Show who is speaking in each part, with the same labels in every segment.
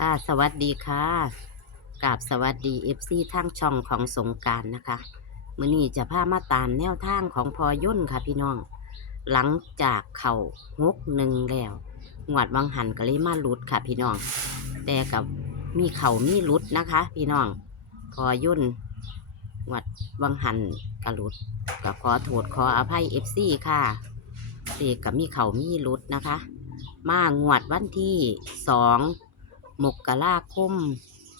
Speaker 1: ค่ะสวัสดีค่ะกราบสวัสดีเอฟซีทางช่องของสงการนะคะมือนี้จะพามาตามแนวทางของพอย่นค่ะพี่น้อง หลังจากเข่าฮกหนึ่งแล้วงวดวังหันก็เลยมาหลุดค่ะพี่น้อง แต่กับมีเข่ามีหลุดนะคะ พี่น้อง พอย่นงวดวังหันกระหลุดก็ขอโทษขออภัยเอฟซีค่ะเด็กกับมีเข่ามีหลุดนะคะ มางวดวันที่สอง มกราคม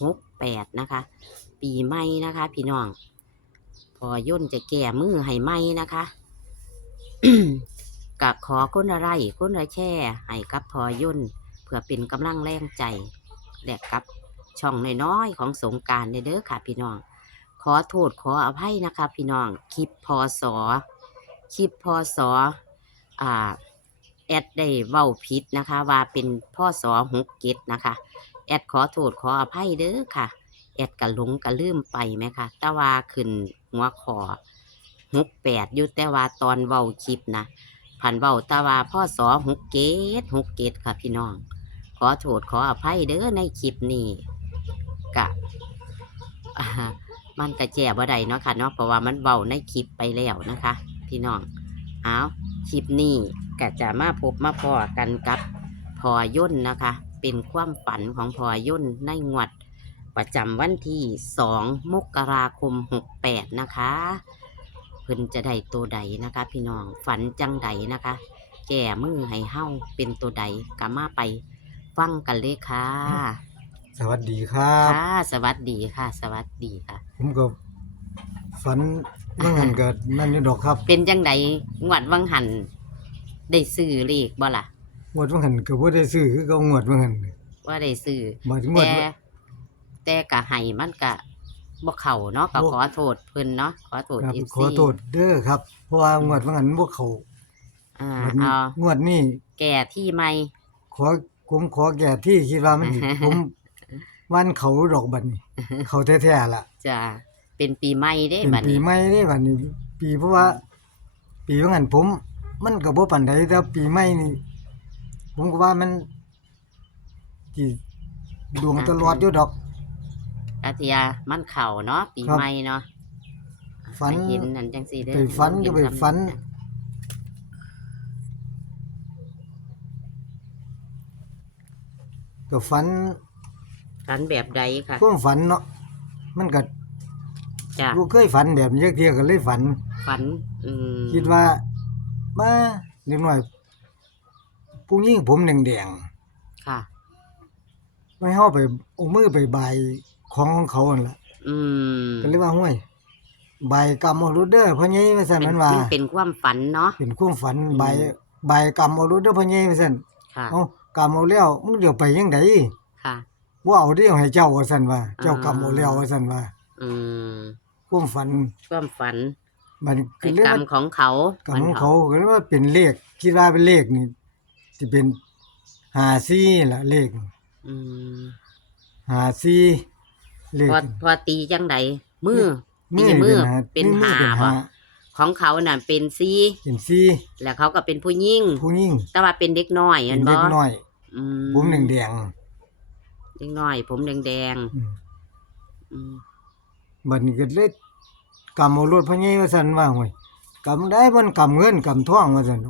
Speaker 1: หกแปดนะคะ ปีใหม่นะคะ พี่น้อง พอย่นจะแก่มือให้ไหมนะคะกับขอคนอะไรคนละแช่ให้กับพอย่นเพื่อเป็นกำลังแรงใจและกับช่องน้อยๆของสงกรารเด้อค่ะ พี่น้อง ขอโทษขออภัยนะคะ พี่น้องคลิปพอสอคลิปพอสออ่าแอดได้เว้าผิดนะคะ ว่าเป็นพ่อสอหกเกตนะคะ แอดขอโทษขออภัยเด้อค่ะ แอดกะหลงกะลืมไปไหมคะแต่ว่าขึ้นหัวคอหกแปดอยู่แต่ว่าตอนเว้าคลิปนะผ่านเว้าแต่ว่าพ่อสอหกเกตหกเกตค่ะพี่น้อง ขอโทษขออภัยเด้อในคลิปนี้กะมันกะแจ่บ่ได้เนาะค่ะเนาะเพราะว่ามันเว้าในคลิปไปแล้วนะคะ พี่น้องเอาคลิปนี้ก็จะมาพบมาพอกันกับพอย่นนะคะ เป็นความฝันของพอย่นในงวด ประจำวันที่สองมกราคมหกแปดนะคะ เพิ่นจะได้ตัวใดนะคะ พี่น้องฝันจังใดนะคะ แก่มือให้เฮ้าเป็นตัวใดก็มาไปฟังกันเลยค่ะ
Speaker 2: สวัสดีครับ
Speaker 1: ค่ะสวัสดีค่ะ สวัสดีค่ะ
Speaker 2: ผมก็ฝันเมื่อหันเกิดนั่นนี่ดอกครับ
Speaker 1: เป็นจังใดงวดวังหันได้ซื้อเลขบ่ล่ะ
Speaker 2: งวดเมื่อหันก็บ่ได้ซื้อคือก็งวดเมื่อหัน
Speaker 1: ว่าได้ซื้อ
Speaker 2: มาถึงงวด
Speaker 1: แต่แต่กะให้มันกะบ่เข้าเนาะก็
Speaker 2: บ่
Speaker 1: ขอโทษเพิ่นเนาะขอโทษ
Speaker 2: ครับ
Speaker 1: เอฟ
Speaker 2: ขอ
Speaker 1: ซี
Speaker 2: โทษเด้อครับ เพราะว่างวดเมื่อหันบ่เข้า
Speaker 1: อ่า
Speaker 2: บัดนี้
Speaker 1: เอา
Speaker 2: งวดนี้
Speaker 1: แก่ที่ไม่
Speaker 2: ขอผมขอแก่ที่คิดว่ามัน ผมวันเขาดอกบัดนี้ เขาแท้ๆล่ะ
Speaker 1: จะเป็นปีใหม่เด้
Speaker 2: เป็น
Speaker 1: บัด
Speaker 2: ปี
Speaker 1: นี้
Speaker 2: ใหม่นี่บัดนี้ ปีเพราะว่า ปีว่างั้นผม มันก็บ่ปานใดแต่ปีใหม่นี่ ผมก็ว่ามันสิดวงตลอดอยู่ดอก
Speaker 1: อาทิยามันเข้าเนาะปี
Speaker 2: ครับ
Speaker 1: ใหม่เนาะ
Speaker 2: ฝัน
Speaker 1: ให้เห็นนั่นจังซี่เด้อ
Speaker 2: ไปฝันก็ไปฝัน ก็ฝัน
Speaker 1: ฝันแบบใดค่ะ
Speaker 2: ความฝันเนาะมันก็
Speaker 1: จ้ะ
Speaker 2: บ่เคยฝันแบบนี้จักเที่ยก็เลยฝัน
Speaker 1: ฝันอืม
Speaker 2: คิดว่ามาเด็กน้อย ผู้หญิงผมแดง
Speaker 1: ค่ะ
Speaker 2: ๆไม่เฮาไปเอามือไปบายของของเขานั่นล่ะ
Speaker 1: อืม
Speaker 2: ก็เลยว่าห้วยบายกรรมเอารถเด้อพ่อใหญ่ว่าซั่น
Speaker 1: เป็
Speaker 2: มันนว่า
Speaker 1: มันเป็นความฝันเนาะ
Speaker 2: เป็นความฝัน
Speaker 1: อืม
Speaker 2: บายบายกรรมเอารถเด้อพ่อใหญ่ว่าซั่น
Speaker 1: ค่ะ
Speaker 2: เอากรรมเอาแล้วมึงเดี๋ยวไปยังได
Speaker 1: ค่ะ
Speaker 2: ว่าเอาเดียวให้เจ้าว่าซั่นว่า เจ้ากรรม
Speaker 1: อ่า
Speaker 2: เอาแล้วว่าซั่นว่า
Speaker 1: อืม
Speaker 2: ความฝัน
Speaker 1: ความฝัน
Speaker 2: มันก็
Speaker 1: เป็น
Speaker 2: เลย
Speaker 1: กรร
Speaker 2: ว่าม
Speaker 1: ของเขา
Speaker 2: กรรมของเขาก็เลยว่าเป็นเลขคิดว่าเป็นเลขนี่ สิเป็น54ล่ะเลข
Speaker 1: อืม
Speaker 2: 54เลข
Speaker 1: พอพอตีจังใดมือตีมือเป็นหา
Speaker 2: เป็น
Speaker 1: บ่
Speaker 2: หา
Speaker 1: ของเขาน่ะเป็นซี
Speaker 2: เป็นซี
Speaker 1: แล้วเขาก็เป็นผู้ยิ่ง
Speaker 2: ผู้หญิง
Speaker 1: แต่ว่าเป็นเด็กน้อย
Speaker 2: เป็
Speaker 1: อั
Speaker 2: น
Speaker 1: นบ่
Speaker 2: เด็กน้อย
Speaker 1: อืม
Speaker 2: ผมแดง
Speaker 1: เด็กน้อย ผมแดง
Speaker 2: ๆอืม
Speaker 1: ๆอืม
Speaker 2: บัดนี้ก็เลยกำเอารถพ่อใหญ่ว่าซั่นว่าห่วยกำได้มันกำเงินกำทองว่าซั่น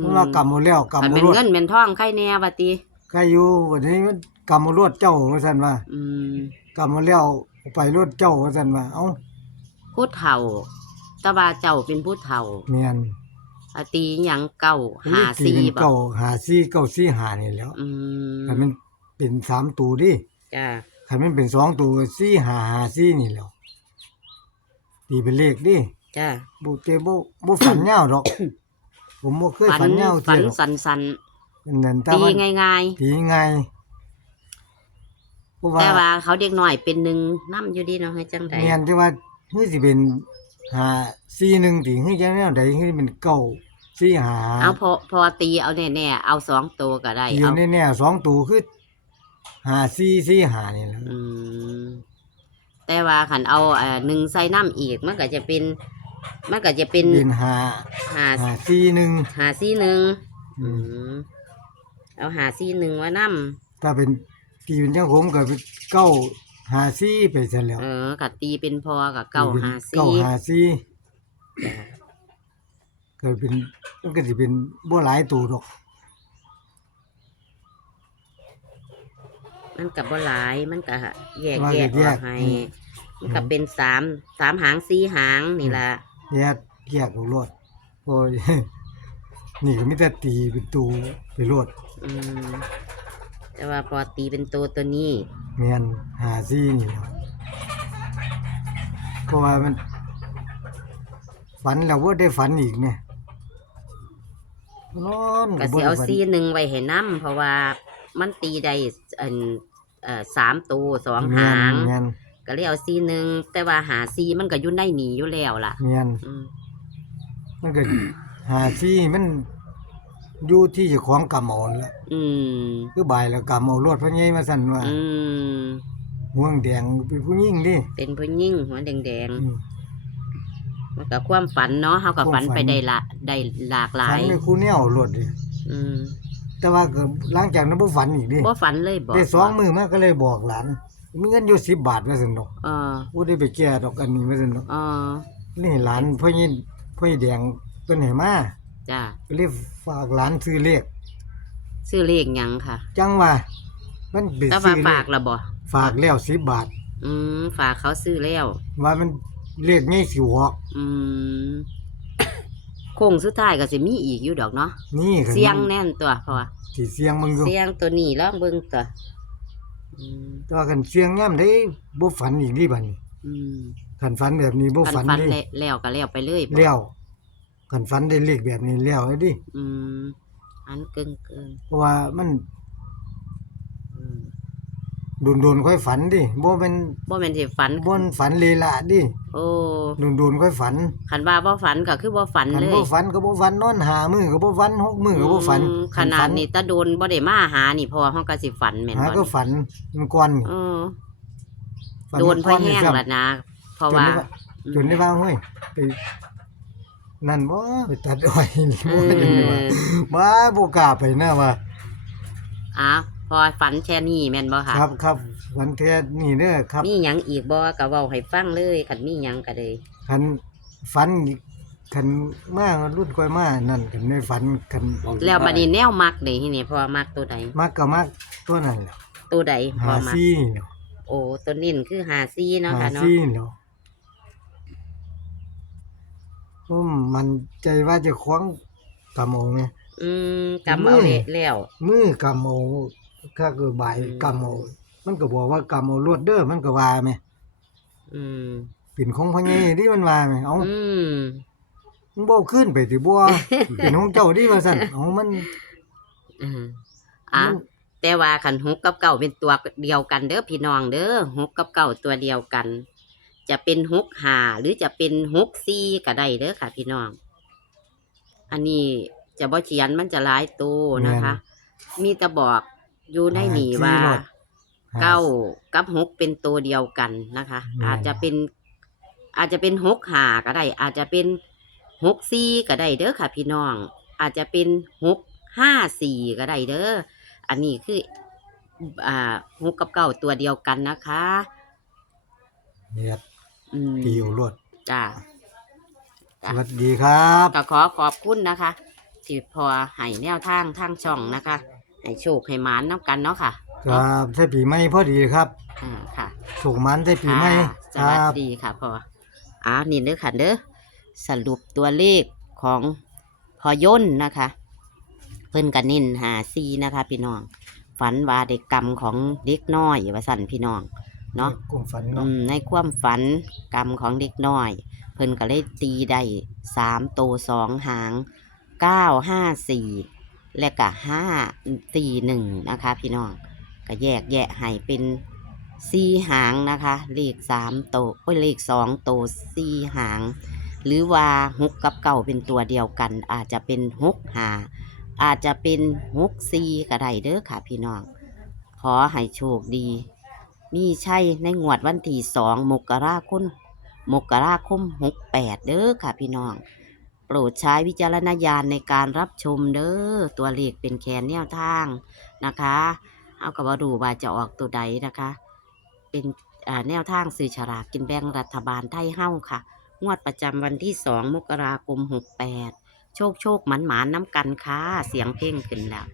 Speaker 2: เนาะ
Speaker 1: อื
Speaker 2: มันว่ากำเอาแล้วกำ
Speaker 1: คัน
Speaker 2: เอา
Speaker 1: เป็น
Speaker 2: รถ
Speaker 1: เงินเป็นทองใครแน่ว่าติ
Speaker 2: ใครอยู่วันนี้มันกำเอารถเจ้าว่าซั่นว่า
Speaker 1: อืม
Speaker 2: กำเอาแล้วเอาไปรถเจ้าว่าซั่นว่าเอ้า
Speaker 1: ผู้เฒ่าแตะว่าเจ้าเป็นผู้เฒ่า
Speaker 2: แม่น
Speaker 1: อาตีหยังเก่าหา
Speaker 2: เลขที่
Speaker 1: ซี
Speaker 2: เป็น
Speaker 1: บ่
Speaker 2: เก้าหาซี่เก้าซี่หานี่แหล้ว
Speaker 1: อืม
Speaker 2: คันมันเป็นสามตัวดิ
Speaker 1: จ้า
Speaker 2: คันมันเป็นสองตัวก็ซี่หาหาซี่นี่แหล้วตีเป็นเลขดิ
Speaker 1: จ้า
Speaker 2: บ่เจบ่บ่ฝันยาวดอก ผมบ่เคยฝันยาว
Speaker 1: ฝั
Speaker 2: เที่
Speaker 1: น
Speaker 2: ยว
Speaker 1: สันสัน
Speaker 2: นั่น
Speaker 1: ๆ
Speaker 2: แต่
Speaker 1: ตี
Speaker 2: ว่า
Speaker 1: ง่าย
Speaker 2: ตีง่ายเพราะ
Speaker 1: ๆ
Speaker 2: ว่า
Speaker 1: แต่ว่าเขาเด็กน้อยเป็นหนึ่งน้ำอยู่ดีเนาะให้จังใด
Speaker 2: แม่นที่ว่าคือสิเป็นหาซี่หนึ่งตีคือจังแนวใดคือเป็นเก้าซี่หา
Speaker 1: เอาพอพอตีเอาแน่ๆเอาสองตัวก็ได้
Speaker 2: ตี
Speaker 1: เอา
Speaker 2: แน่ๆสองตัวคือหาซี่ซี่หานี่แหละ
Speaker 1: อืมแต่ว่าขันเอาเอ่อหนึ่งใส่น้ำอีกมันก็จะเป็น มันก็จะเป็น
Speaker 2: เป็นหา
Speaker 1: หา
Speaker 2: หาซี่หนึ่ง
Speaker 1: หาซี่หนึ่ง
Speaker 2: อื
Speaker 1: อื
Speaker 2: ม
Speaker 1: มเอาหาซี่หนึ่งว่าน้
Speaker 2: ถ้าเป็นตีเป็นจังผมก็เป็นเก้าหาซี่ไปซะแล้ว
Speaker 1: เออก็ตีเป็นพอกับเก้าหา
Speaker 2: เก้า
Speaker 1: สี่
Speaker 2: หาซี่ก็เป็นมันก็สิเป็นบ่หลายตัวดอก
Speaker 1: มันกับบ่หลายมันก็แยก
Speaker 2: ว่า
Speaker 1: แย
Speaker 2: ก็
Speaker 1: ก
Speaker 2: แย
Speaker 1: ออกกให้
Speaker 2: อืม
Speaker 1: มันก็เป็นสามสามหางสี่หางนี่ล่ะ
Speaker 2: แยกแยกเอารวดโอ้ยนี่ก็มีแต่ตีเป็นตัวไปรวด
Speaker 1: อืมแต่ว่าพอตีเป็นตัวตัวนี้
Speaker 2: แม่นหาซี่นี่แหล้วเพราะว่ามันฝันแล้วว่าได้ฝันอีกเนี่ยนอน
Speaker 1: ก็
Speaker 2: บ่
Speaker 1: สิ
Speaker 2: ได้
Speaker 1: เอา
Speaker 2: ฝัน
Speaker 1: ซีหนึ่งไว้ให้นํเพราะว่ามันตีได้อันเอ่อสามตัวสองหาง
Speaker 2: แม่น
Speaker 1: ก็เลยเอาซีหนึ่งแต่ว่าหาซีมันก็อยุ่ในหนีอยู่แล้วล่ะ
Speaker 2: แม่น
Speaker 1: อืม
Speaker 2: มันก็หาซี่มันอยู่ที่เจ้าของกำเอานั่นแหละ
Speaker 1: อืม
Speaker 2: คือบ่ายแล้วกำเอารวดพระใหญ่มาสั่นว่า
Speaker 1: อืม
Speaker 2: ห่วงแดงเป็นผู้หญิงดิ
Speaker 1: เป็นผู้หญิงหัวแดง
Speaker 2: อืม
Speaker 1: ๆมันก็ความฝันเนาะเฮาก็
Speaker 2: ความ
Speaker 1: ฝัน
Speaker 2: ฝัน
Speaker 1: ไปได้ละได้หลากหลา
Speaker 2: ฝัน
Speaker 1: ย
Speaker 2: ในคู่แนวรวดดิ
Speaker 1: อืม
Speaker 2: แต่ว่าก็หลังจากนั้นบ่ฝันอีกดิ
Speaker 1: บ่ฝันเลยบอก
Speaker 2: ได้สองมือมาก็เลยบอกหลาน มีเงินอยู่10บาทว่าซั่นดอก
Speaker 1: เออ
Speaker 2: บ่ได้ไปแก้ดอกอันนี้ว่าซั่นดอก
Speaker 1: เออ
Speaker 2: นี่หลานพ่อยินพ่อใหญ่แดงเพิ่นให้มา
Speaker 1: จ้า
Speaker 2: ก็เลยฝากหลานซื้อเลข
Speaker 1: ซื้อเลขหยังค่ะ
Speaker 2: จังว่า มันไป
Speaker 1: แต่ว่า
Speaker 2: ซื้อเล
Speaker 1: ฝาก
Speaker 2: ข
Speaker 1: ละบ่
Speaker 2: ฝากแล้ว10บาท
Speaker 1: อืมฝากเขาซื้อแล้ว
Speaker 2: ว่ามันเลขใหญ่สิออก
Speaker 1: อืมโค้งสุดท้ายก็สิมีอีกอยู่ดอกเนาะ
Speaker 2: นี่ก็
Speaker 1: เสียงแน่นตัวเพราะว่า
Speaker 2: สิเสียงมึงอยู่
Speaker 1: เสียงตัวนี้ลองเบิ่งตัว อืม
Speaker 2: แต่ว่าคันเสียงย่ํได้บ่ฝันอีกดิบัดนี้
Speaker 1: อืม
Speaker 2: คันฝันแบบนี้บ่
Speaker 1: คัน
Speaker 2: ฝัน
Speaker 1: ฝัน
Speaker 2: ดิ
Speaker 1: แล้วแล้วก็แล้วไปเลยบ่
Speaker 2: แล้วคันฝันได้เลขแบบนี้แล้วไอ้ดิ
Speaker 1: อืมอันเกินเกิน
Speaker 2: เพราะว่ามัน
Speaker 1: อืม
Speaker 2: โดนๆค่อยฝันดิบ่แม่น
Speaker 1: บ่แม่นสิฝัน
Speaker 2: บ่นฝันเลละดิ
Speaker 1: โอ้
Speaker 2: โดนๆค่อยฝัน
Speaker 1: คันว่าบ่ฝันก็คือบ่ฝัน
Speaker 2: คัน
Speaker 1: เลย
Speaker 2: บ่ฝันก็บ่ฝันนอนหามือก็บ่ฝันหกมือก็บ่ฝัน
Speaker 1: อืมขนาดนี้ตาโดนบ่ได้มาหานี่พอเฮาก็สิฝันแม่น
Speaker 2: หา
Speaker 1: บ่
Speaker 2: ก็
Speaker 1: นี่
Speaker 2: ฝันมันก่อนนี่
Speaker 1: เออ
Speaker 2: ฝั
Speaker 1: โดน
Speaker 2: มั
Speaker 1: พ
Speaker 2: ก่
Speaker 1: อแห้ง
Speaker 2: ซ้ำ
Speaker 1: แล้วนะเพราะว่า
Speaker 2: จนได้ว่าเฮ้ยไปนั่นบ่ไปตัดอ้อยนี่
Speaker 1: เอ
Speaker 2: บ่ได้ว่า
Speaker 1: อ
Speaker 2: บ้าบ่กล้าไปนะว่า
Speaker 1: อะพ อฝันแค่นี้แม่นบ่ค่ะ
Speaker 2: ครับครับวันแท้นี่เด้อครับ
Speaker 1: มีหยังอีกบ่ก็เว้าให้ฟังเลยคันมีหยังก็เลย
Speaker 2: คันฝันอีกคันมารุ่นก่อยมานั่นคันในฝันคัน
Speaker 1: แล้วบัดนี้แนวมักเด้ทีนี่พอมักตัวใด
Speaker 2: มักก็มักตัวนั้นแหละ
Speaker 1: ตัวใดพ
Speaker 2: หา
Speaker 1: อมัก
Speaker 2: ซี่เนาะ
Speaker 1: โอ้ตัวนิ่นคือหาซี่เนาะ
Speaker 2: หา
Speaker 1: ค่ะเนาะ
Speaker 2: ซี่เนาะผมมันใจว่าจะคว้างกำเอาไง
Speaker 1: อืมกำเอาเลยแล้ว
Speaker 2: มือกำเอา ข้าก็บาย
Speaker 1: อืม
Speaker 2: กำเอามันก็บอกว่ากำเอารวดเด้อมันก็ว่าไหม
Speaker 1: อืม
Speaker 2: เป็นของพ่อใหญ่ที่มันว่าไหมเอา
Speaker 1: อืม
Speaker 2: มึงบ่ขึ้นไปติบ่เป็นของเจ้าที่ว่าซั่นเอามัน
Speaker 1: อืมอะ
Speaker 2: มัน
Speaker 1: แต่ว่าขันหกกับเก่าเป็นตัวเดียวกันเด้อพี่น้องเด้อหกกับเก่าตัวเดียวกัน จะเป็นหกหาหรือจะเป็นหกซี่ก็ได้เด้อค่ะ พี่น้อง อันนี้จะบ่เขียนมันจะหลายตัวนะคะ มีแต่บอก อยู่ในนี่ว่า
Speaker 2: หาที่รอด
Speaker 1: เก้ากับหกเป็นตัวเดียวกันนะคะ
Speaker 2: แม่น
Speaker 1: อาจจะเป็น อาจจะเป็นหกหาก็ได้ อาจจะเป็นหกสี่ก็ได้เด้อค่ะ พี่น้อง อาจจะเป็นหกห้าสี่ก็ได้เด้ออันนี้คือ อ่าหกกับเก้าตัวเดียวกันนะคะ
Speaker 2: เนี่ย
Speaker 1: อืม
Speaker 2: ตีเอารวด
Speaker 1: จ้า
Speaker 2: สวัสดีครับ
Speaker 1: ก็ขอขอบคุณนะคะที่พอให้แนวทางทางช่องนะคะ ให้โชคให้หมานน้ำกันเนาะค่ะ
Speaker 2: ครับใช่ปีใหม่พอดีครับ
Speaker 1: อ่าค่ะ
Speaker 2: ถูกมันใช่ปีใหม่
Speaker 1: ค่ะส
Speaker 2: ค
Speaker 1: วัส
Speaker 2: รับ
Speaker 1: ดีค่ะพ่ออ่านี่เด้อค่ะเด้อสรุปตัวเลขของพอย่นนะคะ เพิ่นกันนินหาซีนะคะ พี่น้อง ฝันว่าเด็กกรรมของเด็กน้อยว่าสั่นพี่น้องเนาะ
Speaker 2: กลุ่มฝัน
Speaker 1: อื
Speaker 2: เนาะ
Speaker 1: มในความฝันกรรมของเด็กน้อย เพิ่นก็เลยตีได้สามโตวสองหางเก้าห้าสี่ และก็ห้าสี่หนึ่งนะคะ พี่น้องก็แยกแยะให้เป็นสี่หางนะคะเลขสามโตโอ้ยเลขสองโตสี่หาง หรือว่าหกกับเก่าเป็นตัวเดียวกัน อาจจะเป็นหกหาอาจจะเป็นหกสี่ก็ได้เด้อค่ะ พี่น้องขอให้โชคดี มีใช่ในงวดวันที่สองมกราคมมกราคมหกแปดเด้อค่ะ พี่น้อง รดใช้วิจารณญาณในการรับชมเด้อตัวเลขเป็นแค่แนวทางนะคะ เอาก็บ่รู้ว่าจะออกตัวใดนะคะ เป็นแนวทางสื่อฉลากกินแบ่งรัฐบาลไทยเฮ้าค่ะ งวดประจำวันที่สองมกราคมหกแปดโชคโชคหมันหมานน้ำกันค่ะ เสียงเพ่งขึ้นแล้ว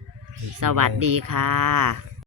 Speaker 1: สวัสดีค่ะ